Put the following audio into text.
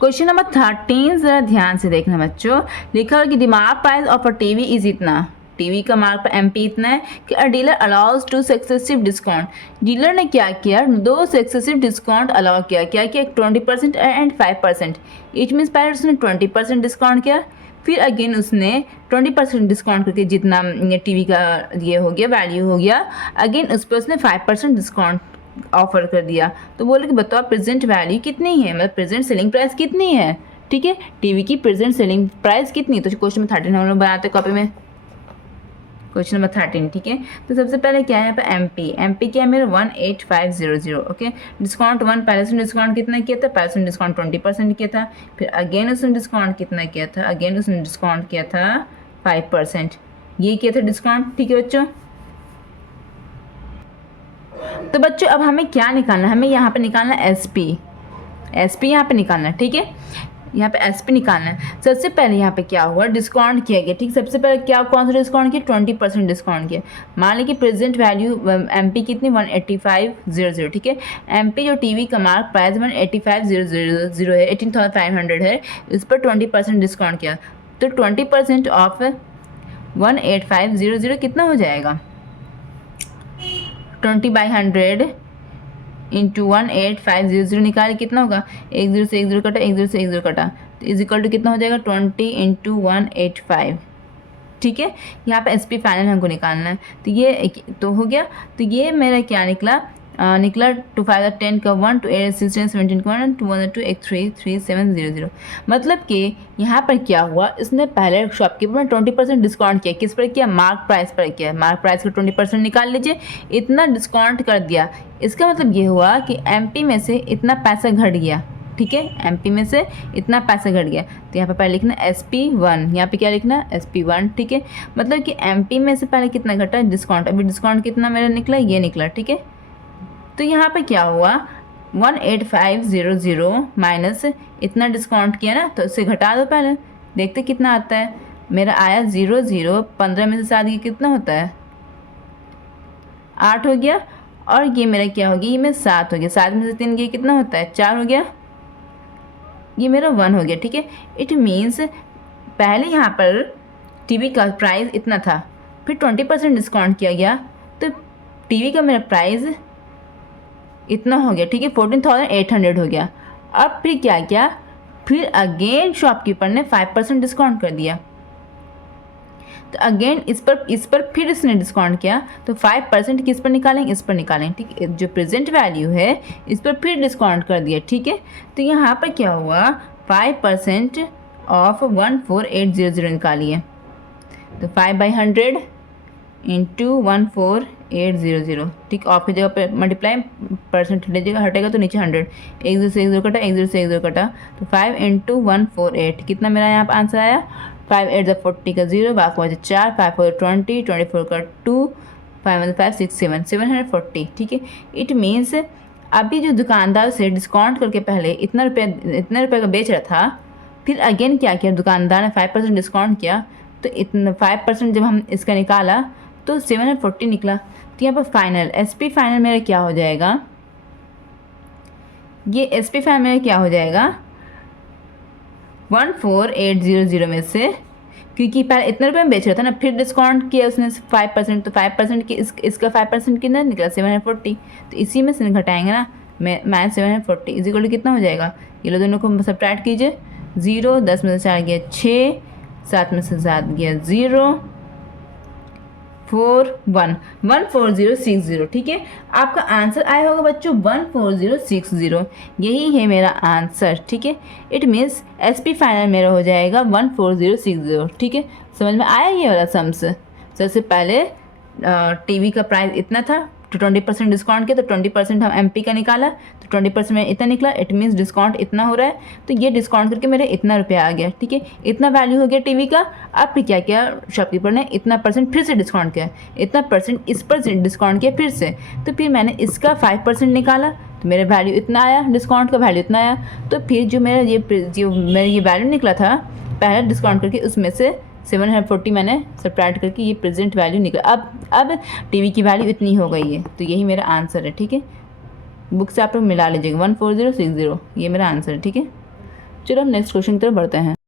Question number 13 जरा ध्यान से देखना बच्चों। लिखा है कि the mark price of a TV is इतना, टीवी का मार्क पर एमपी इतना है कि अ dealer allows two successive discount. Dealer ने क्या किया, दो सक्सेसिव डिस्काउंट अलाउ किया। क्या किया, 20% एंड 5%। इट मीन्स पहले उसने 20% डिस्काउंट किया, फिर अगेन उसने 20% डिस्काउंट करके जितना टीवी का ये हो गया वैल्यू हो गया, अगेन उस पर उसने 5% डिस्काउंट ऑफर कर दिया। तो बोले कि बताओ प्रेजेंट वैल्यू कितनी है, मतलब प्रेजेंट सेलिंग प्राइस कितनी है। ठीक है, टीवी की प्रेजेंट सेलिंग प्राइस कितनी है। तो क्वेश्चन नंबर 13 हम लोग बनाते हैं कॉपी में, क्वेश्चन नंबर 13। ठीक है, तो सबसे पहले क्या है यहाँ पे एमपी क्या है मेरा 18500। ओके, डिस्काउंट 1 पहले से डिस्काउंट कितना किया था, पहले से डिस्काउंट 20% किया था, फिर अगेन उसने डिस्काउंट कितना किया था, अगेन उसने डिस्काउंट किया था 5%, ये किया था डिस्काउंट। ठीक है बच्चों, तो बच्चों अब हमें क्या निकालना है, हमें यहाँ पे निकालना है एसपी यहाँ पे निकालना है। ठीक है, यहाँ पे एसपी निकालना है। सबसे पहले यहाँ पे क्या हुआ, डिस्काउंट किया गया। ठीक, सबसे पहले क्या कौन सा डिस्काउंट किया, 20% डिस्काउंट किया। मान लीजिए प्रेजेंट वैल्यू एमपी कितनी 18500। ठीक है, एमपी जो टीवी का मार्क प्राइस 18500 है, 18500 है, इस पर 20% डिस्काउंट किया। तो 20% ऑफ 18500 कितना हो जाएगा, 20/100 इंटू 18500 निकाले कितना होगा, 10 से 10 कटा, 10 से 10 कटा, तो इज इक्वल टू कितना हो जाएगा 20 इंटू 185। ठीक है, यहाँ पे एसपी फाइनल हमको निकालना है। तो ये तो हो गया। तो ये मेरा क्या निकला, निकला 2 5 10 का 1, 2 8 16 17 का 1, 2 1 2 1 3 3 7 0 0। मतलब कि यहाँ पर क्या हुआ, इसने पहले शॉपकीपर में 20% डिस्काउंट किया। किस पर किया, मार्क प्राइस पर किया। मार्क प्राइस का 20% निकाल लीजिए, इतना डिस्काउंट कर दिया। इसका मतलब ये हुआ कि एमपी में से इतना पैसा घट गया। ठीक है, एमपी में से इतना पैसा घट गया। तो यहाँ पर पहले लिखना SP1, यहाँ पे क्या लिखना SP1। ठीक है, मतलब कि एमपी में से पहले कितना घटा, डिस्काउंट। अभी डिस्काउंट कितना मेरा निकला, ये निकला। ठीक है, तो यहाँ पे क्या हुआ, 18500 माइनस इतना डिस्काउंट किया ना, तो उससे घटा दो पहले, देखते कितना आता है। मेरा आया 00, 15 में से 7 ये कितना होता है, 8 हो गया। और ये मेरा क्या हो गया, ये मेरा 7 हो गया। 7 में से 3 ये कितना होता है, 4 हो गया। ये मेरा 1 हो गया। ठीक है, इट मीन्स पहले यहाँ पर टीवी का प्राइस इतना था, फिर 20% डिस्काउंट किया गया, तो टीवी का मेरा प्राइस इतना हो गया। ठीक है, 14,800 हो गया। अब फिर क्या किया, फिर अगेन शॉपकीपर ने 5% डिस्काउंट कर दिया। तो अगेन इस पर फिर इसने डिस्काउंट किया, तो 5% किस पर निकालेंगे, इस पर निकालेंगे। ठीक है, जो प्रेजेंट वैल्यू है इस पर फिर डिस्काउंट कर दिया। ठीक है, तो यहाँ पर क्या हुआ, 5% ऑफ 14800 निकालिए। तो 5/100 इंटू 14800। ठीक, ऑफ की जगह पे मल्टीप्लाई, परसेंट हटेगा तो नीचे 100, 10 से 10 कटा, 10 से 10 कटा, तो 5 इंटू 148 कितना मेरा यहाँ पर आंसर आया, 5 8 40 का 0, 5 4 4, 5 4 20, 24 का 2, 5 5 6 7 740। ठीक है, इट मीन्स अभी जो दुकानदार से डिस्काउंट करके पहले इतना रुपये का बेच रहा था, फिर अगेन क्या किया दुकानदार ने 5% डिस्काउंट किया, तो इतना 5% जब हम इसका निकाला तो 740 निकला। तो यहाँ पर फाइनल एसपी फाइनल मेरा क्या हो जाएगा, ये एसपी फाइनल मेरा क्या हो जाएगा, 14800 में से, क्योंकि पहले इतने रुपये में बेच रहा था ना, फिर डिस्काउंट किया उसने 5%, तो 5% की इसका 5% कितना निकला 740। तो इसी में से घटाएंगे ना, माइनस 740 इज इक्वल टू कितना हो जाएगा, ये लोग दोनों को सब्ट्रैक्ट कीजिए। 0, 10 में से 4 गया 6, 7 में से 7 गया 0, 4 1 14060। ठीक है, आपका आंसर आया होगा बच्चों 14060, यही है मेरा आंसर। ठीक है, इट मीन्स एसपी फाइनल मेरा हो जाएगा 14060। ठीक है, समझ में आया ये वाला सम्स। सबसे पहले टीवी का प्राइस इतना था, तो 20% डिस्काउंट किया, तो 20% हम एमपी का निकाला, तो 20% में इतना निकला, इट मीन्स डिस्काउंट इतना हो रहा है, तो ये डिस्काउंट करके मेरे इतना रुपया आ गया। ठीक है, इतना वैल्यू हो गया टीवी का। अब फिर क्या किया शॉपकीपर ने, इतना परसेंट फिर से डिस्काउंट किया, इतना परसेंट इस पर डिस्काउंट किया फिर से, तो फिर मैंने इसका 5% निकाला, तो मेरा वैल्यू इतना आया, डिस्काउंट का वैल्यू इतना आया। तो फिर जो मेरा ये वैल्यू निकला था पहले डिस्काउंट करके, उसमें से 740 मैंने सब्ट्रैक्ट करके ये प्रेजेंट वैल्यू निकला। अब टीवी की वैल्यू इतनी हो गई है, तो यही मेरा आंसर है। ठीक है, बुक से आप लोग मिला लीजिएगा 14060, ये मेरा आंसर है। ठीक है, चलो हम नेक्स्ट क्वेश्चन की तरफ बढ़ते हैं।